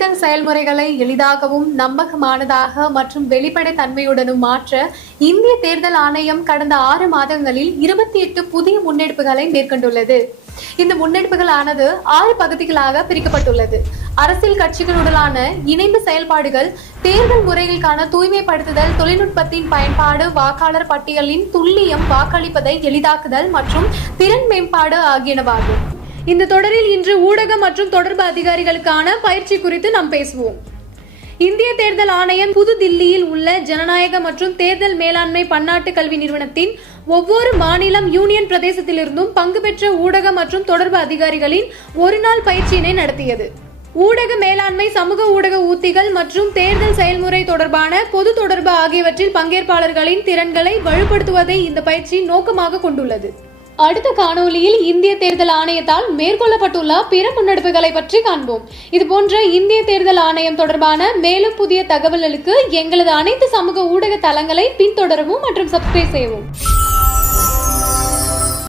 தேர்தல் செயல்முறைகளை எளிதாகவும் நம்பகமானதாக மற்றும் வெளிப்படை தன்மையுடனும் மாற்ற இந்திய தேர்தல் ஆணையம் கடந்த 6 மாதங்களில் 28 புதிய முன்னெடுப்புகளை மேற்கொண்டுள்ளது. இந்த முன்னெடுப்புகளானது 6 பகுதிகளாக பிரிக்கப்பட்டுள்ளது. அரசியல் கட்சிகளுடனான இணைந்த செயல்பாடுகள், தேர்தல் முறைகளுக்கான தூய்மைப்படுத்துதல், தொழில்நுட்பத்தின் பயன்பாடு, வாக்காளர் பட்டியலின் துல்லியம், வாக்களிப்பதை எளிதாக்குதல் மற்றும் திறன் மேம்பாடு ஆகியனவாகும். இந்த தொடரில் இன்று ஊடக மற்றும் தொடர்பு அதிகாரிகளுக்கான பயிற்சி குறித்து நாம் பேசுவோம். இந்திய தேர்தல் ஆணையம் புதுதில்லியில் உள்ள ஜனநாயக மற்றும் தேர்தல் மேலாண்மை பன்னாட்டு கல்வி நிறுவனத்தின் ஒவ்வொரு மாநிலம், யூனியன் பிரதேசத்திலிருந்தும் பங்கு பெற்ற ஊடக மற்றும் தொடர்பு அதிகாரிகளின் ஒரு நாள் பயிற்சியினை நடத்தியது. ஊடக மேலாண்மை, சமூக ஊடக உத்திகள் மற்றும் தேர்தல் செயல்முறை தொடர்பான பொது தொடர்பு ஆகியவற்றில் பங்கேற்பாளர்களின் திறன்களை வலுப்படுத்துவதை இந்த பயிற்சி நோக்கமாக கொண்டுள்ளது. அடுத்த காணொலியில் இந்திய தேர்தல் ஆணையத்தால் மேற்கொள்ளப்பட்டுள்ள பிற முன்னெடுப்புகளை பற்றி காண்போம். இதுபோன்ற இந்திய தேர்தல் ஆணையம் தொடர்பான மேலும் புதிய தகவல்களுக்கு எங்களது அனைத்து சமூக ஊடக தளங்களை பின்தொடரவும் மற்றும் சப்ஸ்கிரைப் செய்யவும்.